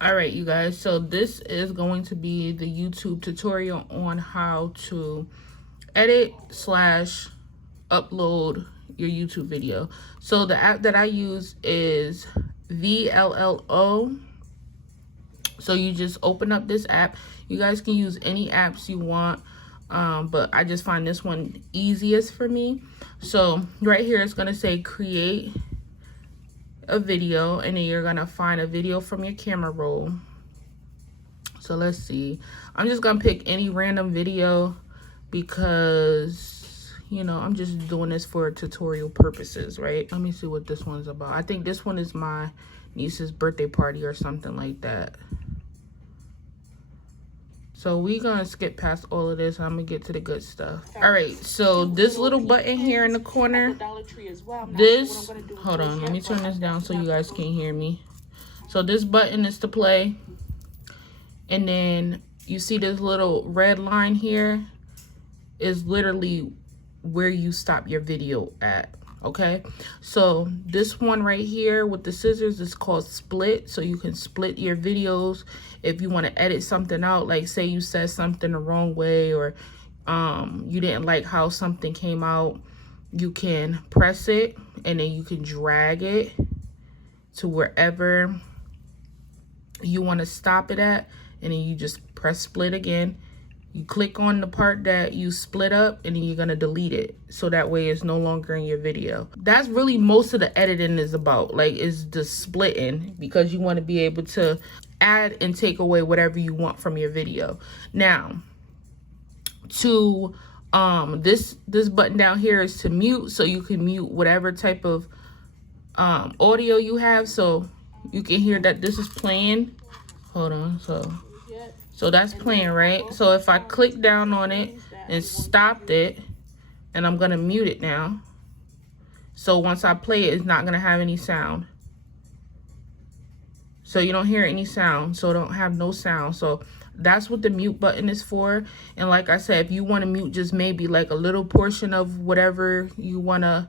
All right, you guys, so this is going to be the YouTube tutorial on how to edit slash upload your YouTube video. So the app that I use is VLLO. So you just open up this app. You guys can use any apps you want, but I just find this one easiest for me. So right here it's going to say create a video, and then you're gonna find a video from your camera roll. So let's see, I'm just gonna pick any random video because, you know, I'm just doing this for tutorial purposes, right? Let me see what this one's about. I think this one is my niece's birthday party or something like that. So we're gonna skip past all of this. I'm gonna get to the good stuff. All right, so this little button here in the corner, this, hold on, let me turn this down so you guys can hear me. So this button is to play. And then you see this little red line here is literally where you stop your video at. Okay, so this one right here with the scissors is called split. So you can split your videos if you want to edit something out, like say you said something the wrong way, or you didn't like how something came out. You can press it and then you can drag it to wherever you want to stop it at, and then you just press split again. You click on the part that you split up, and then you're going to delete it. So that way it's no longer in your video. That's really most of the editing is about, like, is the splitting, because you want to be able to add and take away whatever you want from your video. Now, to this button down here is to mute. So you can mute whatever type of audio you have. So you can hear that this is playing. Hold on. So that's playing, right? So if I click down on it and stopped it, and I'm going to mute it now. So once I play it, it's not going to have any sound. So you don't hear any sound. So don't have no sound. So that's what the mute button is for. And like I said, if you want to mute just maybe like a little portion of whatever you want to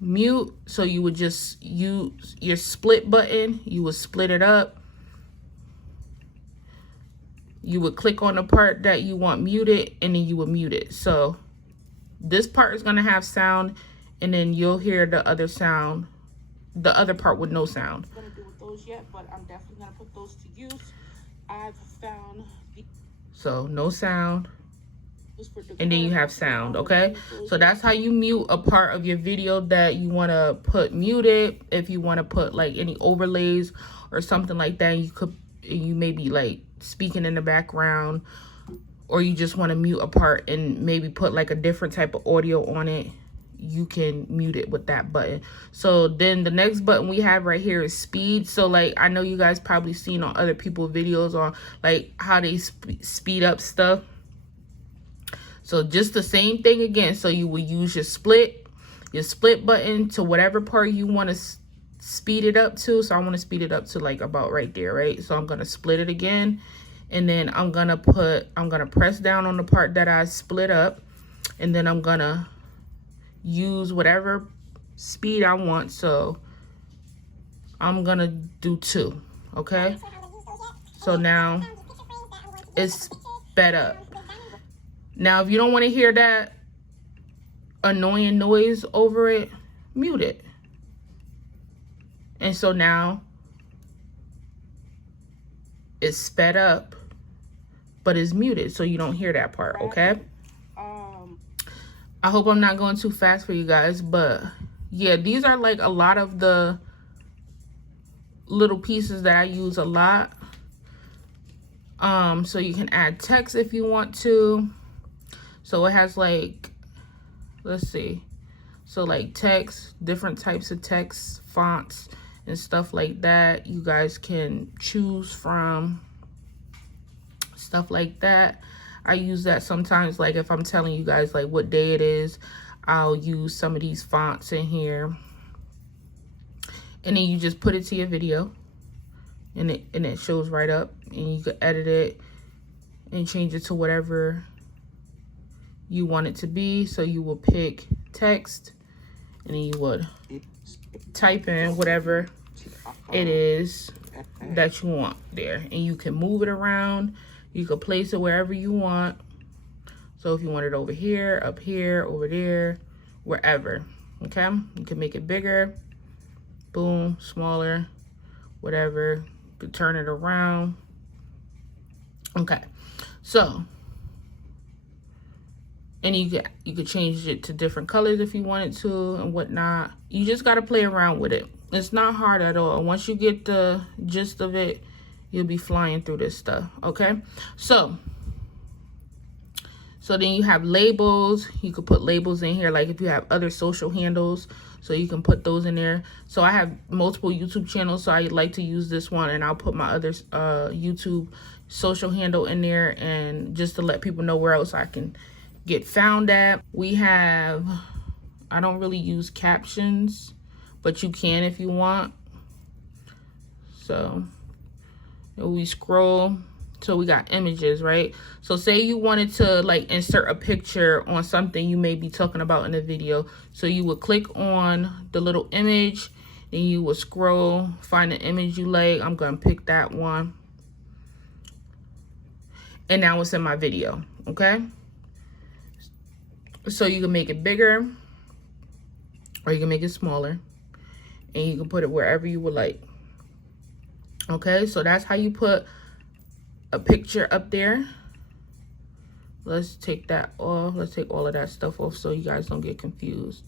mute, so you would just use your split button. You would split it up. You would click on the part that you want muted, and then you would mute it. So this part is going to have sound, and then you'll hear the other sound, the other part with no sound. I'm going to do with those yet, but I'm definitely going to put those to use. I've found so no sound, and then you have sound. Okay, so that's how you mute a part of your video that you want to put muted. If you want to put like any overlays or something like that, you may be like speaking in the background, or you just want to mute a part and maybe put like a different type of audio on it, you can mute it with that button. So then the next button we have right here is speed. So like, I know you guys probably seen on other people's videos on like how they speed up stuff. So just the same thing again. So you will use your split button to whatever part you want to speed it up to. So I want to speed it up to like about right there, right? So I'm going to split it again, and then I'm going to press down on the part that I split up, and then I'm going to use whatever speed I want. So I'm going to do 2, okay? So now it's sped up. Now, if you don't want to hear that annoying noise over it, mute it. And so now it's sped up, but it's muted, so you don't hear that part, okay? I hope I'm not going too fast for you guys, but yeah, these are like a lot of the little pieces that I use a lot. So you can add text if you want to. So it has like, let's see. So like text, different types of text, fonts, and stuff like that. You guys can choose from stuff like that. I use that sometimes, like if I'm telling you guys like what day it is, I'll use some of these fonts in here. And then you just put it to your video, and it shows right up, and you can edit it and change it to whatever you want it to be. So you will pick text, and then you would type in whatever it is that you want there. And you can move it around. You can place it wherever you want. So if you want it over here, up here, over there, wherever, okay? You can make it bigger, boom, smaller, whatever. You can turn it around. Okay, so, and you could change it to different colors if you wanted to and whatnot. You just got to play around with it. It's not hard at all. Once you get the gist of it, you'll be flying through this stuff, okay? So then you have labels. You could put labels in here, like if you have other social handles, so you can put those in there. So I have multiple YouTube channels, so I like to use this one, and I'll put my other YouTube social handle in there, and just to let people know where else I can get found at. We have, I don't really use captions, but you can if you want. So we scroll. So we got images, right? So say you wanted to like insert a picture on something you may be talking about in the video. So you would click on the little image, and you would scroll, find an image you like. I'm gonna pick that one. And now it's in my video, okay? So you can make it bigger, or you can make it smaller, and you can put it wherever you would like. Okay, so that's how you put a picture up there. Let's take that off. Let's take all of that stuff off so you guys don't get confused.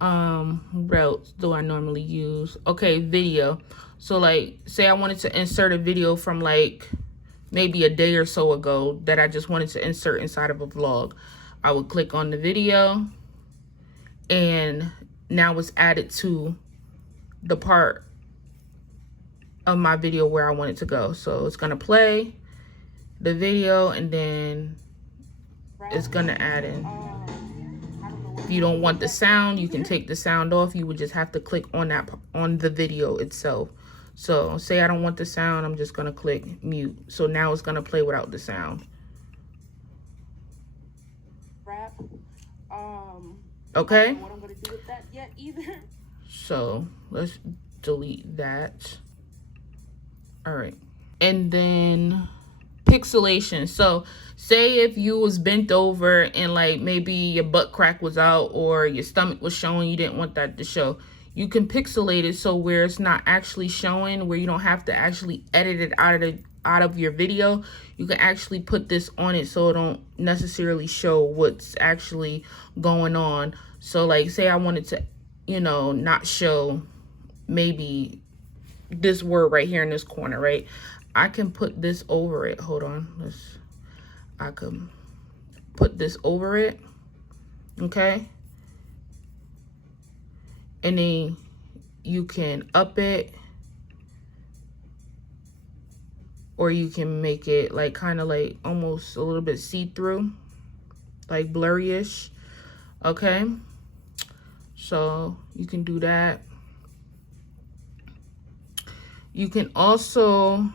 What else do I normally use? Okay, video. So like, say I wanted to insert a video from like maybe a day or so ago that I just wanted to insert inside of a vlog. I would click on the video, and now it's added to the part of my video where I want it to go. So it's gonna play the video, and then it's gonna add in. If you don't want the sound, you can take the sound off. You would just have to click on that, on the video itself. So say I don't want the sound, I'm just gonna click mute. So now it's gonna play without the sound. Okay. I don't know what I'm gonna do with that yet either. So let's delete that. All right. And then pixelation. So say if you was bent over and like maybe your butt crack was out or your stomach was showing, you didn't want that to show. You can pixelate it so where it's not actually showing, where you don't have to actually edit it out of your video. You can actually put this on it so it don't necessarily show what's actually going on. So like say I wanted to, you know, not show maybe this word right here in this corner, right? I can put this over it. Hold on. I can put this over it. Okay. And then you can up it, or you can make it like kind of like almost a little bit see-through, like blurry-ish. Okay. So you can do that. You can also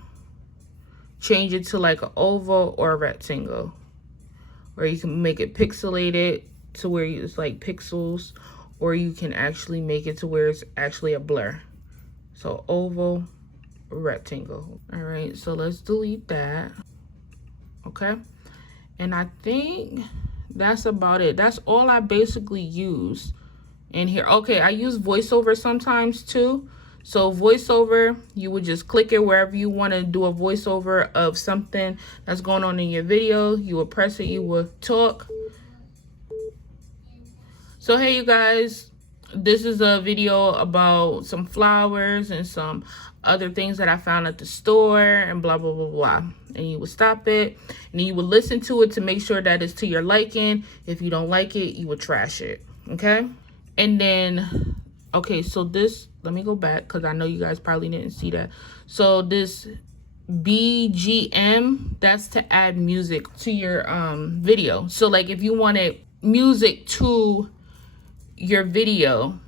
change it to like an oval or a rectangle, or you can make it pixelated to where it's like pixels, or you can actually make it to where it's actually a blur. So oval, rectangle. All right, so let's delete that. Okay, and I think that's about it. That's all I basically use in here. Okay, I use voiceover sometimes too. So voiceover, you would just click it wherever you want to do a voiceover of something that's going on in your video. You would press it, you would talk. So hey you guys, this is a video about some flowers and some other things that I found at the store and blah, blah, blah, blah. And you would stop it, and then you would listen to it to make sure that it's to your liking. If you don't like it, you would trash it, okay? And then, okay, so this, let me go back because I know you guys probably didn't see that. So this BGM, that's to add music to your video. So like if you wanted music to your video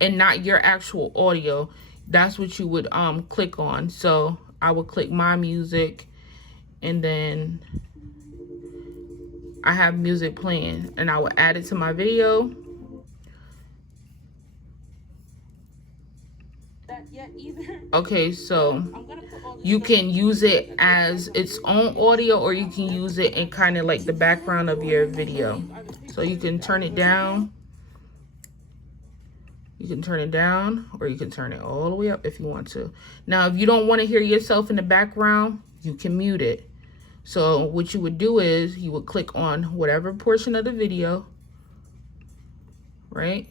and not your actual audio, that's what you would click on. So I would click my music, and then I have music playing, and I would add it to my video. that either. Okay, so I'm gonna put all this you stuff can use it as its own audio, or you can use it in kind of like the background of your video. So you can turn it down. You can turn it down, or you can turn it all the way up if you want to. Now, if you don't want to hear yourself in the background, you can mute it. So what you would do is you would click on whatever portion of the video, right?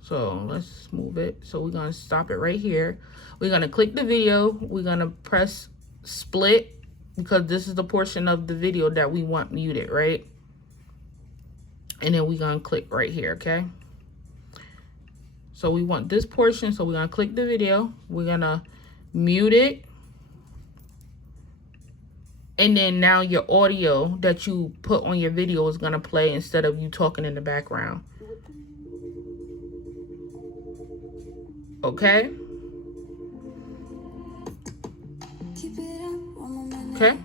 So let's move it. So we're going to stop it right here. We're going to click the video. We're going to press split because this is the portion of the video that we want muted, right? And then we're going to click right here, okay? So we want this portion, so we're going to click the video. We're going to mute it. And then now your audio that you put on your video is going to play instead of you talking in the background. Okay? Okay?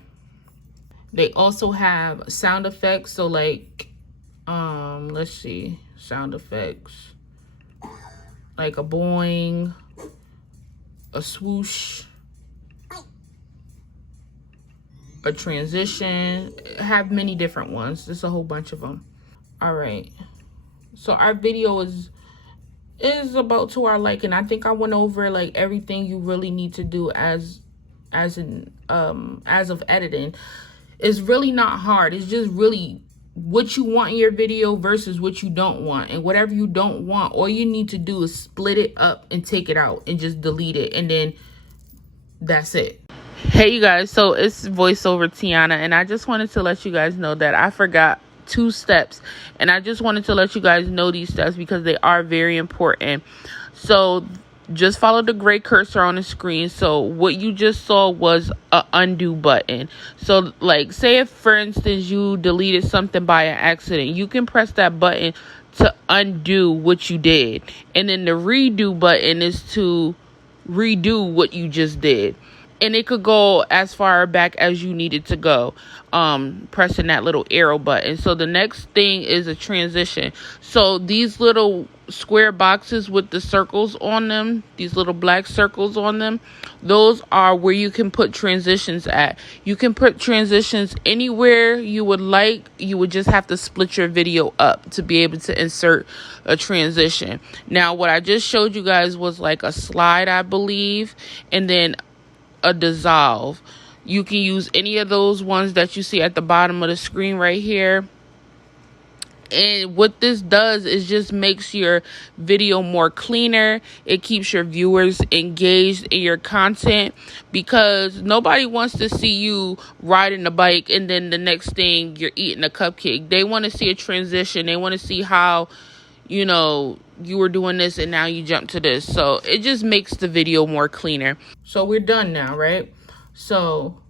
They also have sound effects. So like, let's see, sound effects. Like a boing, a swoosh, a transition. Have many different ones. There's a whole bunch of them. All right. So our video is about to our liking. I think I went over like everything you really need to do as of editing. It's really not hard. It's just really what you want in your video versus what you don't want. And whatever you don't want, all you need to do is split it up and take it out and just delete it, and then that's it. Hey you guys, so it's Voiceover Tiana, and I just wanted to let you guys know that I forgot 2 steps, and I just wanted to let you guys know these steps because they are very important. So just follow the gray cursor on the screen. So what you just saw was a undo button. So like, say if for instance you deleted something by an accident, you can press that button to undo what you did, and then the redo button is to redo what you just did. And it could go as far back as you need it to go, pressing that little arrow button. So the next thing is a transition. So these little square boxes with the circles on them, these little black circles on them, those are where you can put transitions at. You can put transitions anywhere you would like. You would just have to split your video up to be able to insert a transition. Now, what I just showed you guys was like a slide, I believe, and then a dissolve. You can use any of those ones that you see at the bottom of the screen right here. And what this does is just makes your video more cleaner. It keeps your viewers engaged in your content, because nobody wants to see you riding a bike and then the next thing you're eating a cupcake. They want to see a transition. They want to see how, you know, you were doing this and now you jump to this. So it just makes the video more cleaner. So we're done now, right? So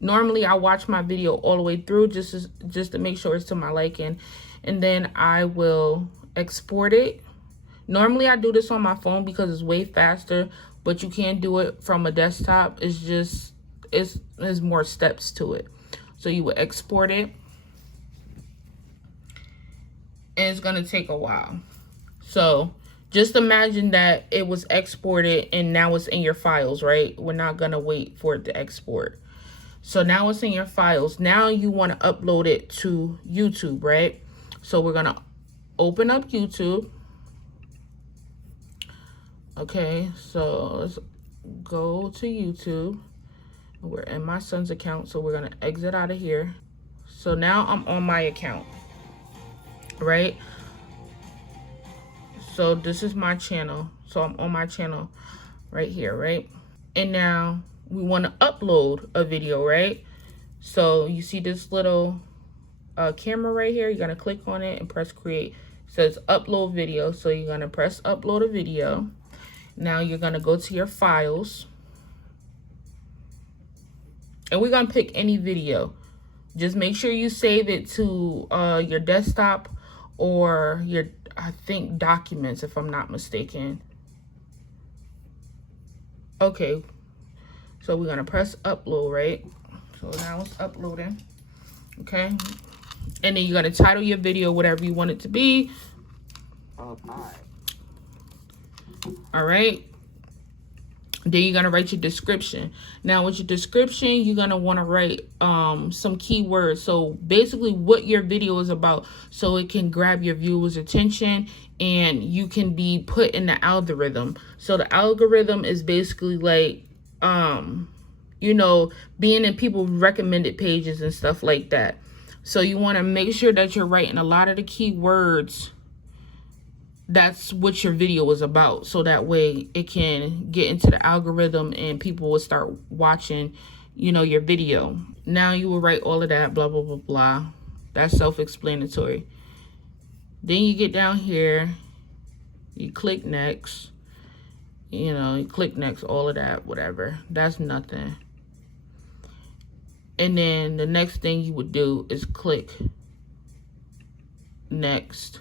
normally I watch my video all the way through just to make sure it's to my liking, and then I will export it. Normally I do this on my phone because it's way faster, but you can do it from a desktop. It's just there's more steps to it. So you will export it, and it's gonna take a while. So just imagine that it was exported and now it's in your files, right? We're not gonna wait for it to export. So now it's in your files. Now you want to upload it to YouTube, right? So we're gonna open up YouTube. Okay, so let's go to YouTube. We're in my son's account, so we're gonna exit out of here. So now I'm on my account, right? So this is my channel. So I'm on my channel right here, right? And now we want to upload a video, right? So you see this little camera right here. You're going to click on it and press create. It says upload video. So you're going to press upload a video. Now you're going to go to your files. And we're going to pick any video. Just make sure you save it to your desktop or your, I think, documents, if I'm not mistaken. Okay, so we're gonna press upload, right? So now it's uploading. Okay, and then you're gonna title your video whatever you want it to be. All All right. Then you're gonna write your description. Now with your description, you're gonna want to write some keywords. So basically what your video is about, so it can grab your viewers' attention and you can be put in the algorithm. So the algorithm is basically like you know, being in people's recommended pages and stuff like that. So you want to make sure that you're writing a lot of the keywords. That's what your video is about, so that way it can get into the algorithm and people will start watching, you know, your video. Now you will write all of that, blah blah blah blah. That's self-explanatory. Then you get down here, you click next, you know, you click next, all of that, whatever. That's nothing. And then the next thing you would do is click next.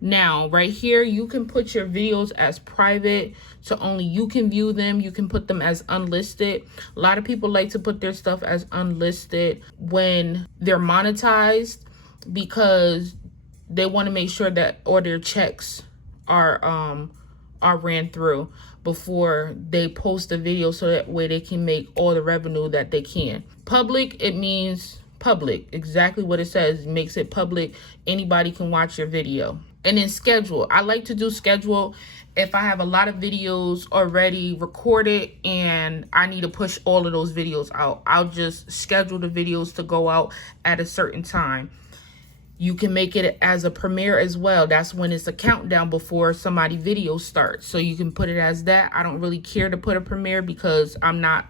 Now, right here, you can put your videos as private, so only you can view them. You can put them as unlisted. A lot of people like to put their stuff as unlisted when they're monetized, because they want to make sure that all their checks are ran through before they post a video, so that way they can make all the revenue that they can. Public, it means public. Exactly what it says. It makes it public. Anybody can watch your video. And then schedule. I like to do schedule if I have a lot of videos already recorded and I need to push all of those videos out. I'll just schedule the videos to go out at a certain time. You can make it as a premiere as well. That's when it's a countdown before somebody's video starts. So you can put it as that. I don't really care to put a premiere because I'm not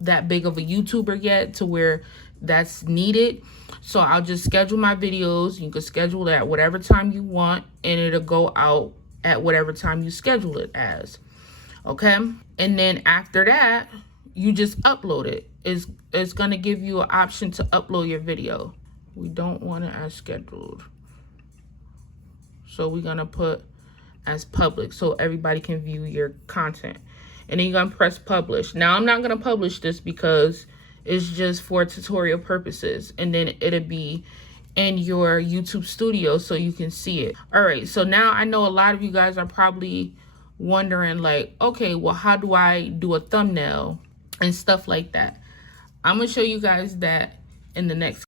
that big of a YouTuber yet to where that's needed. So I'll just schedule my videos. You can schedule it at whatever time you want, and it'll go out at whatever time you schedule it as. Okay. And then after that, you just upload it. It's going to give you an option to upload your video. We don't want it as scheduled. So we're going to put as public so everybody can view your content. And then you're going to press publish. Now, I'm not going to publish this because it's just for tutorial purposes. And then it'll be in your YouTube studio so you can see it. All right. So now I know a lot of you guys are probably wondering like, okay, well, how do I do a thumbnail and stuff like that? I'm going to show you guys that in the next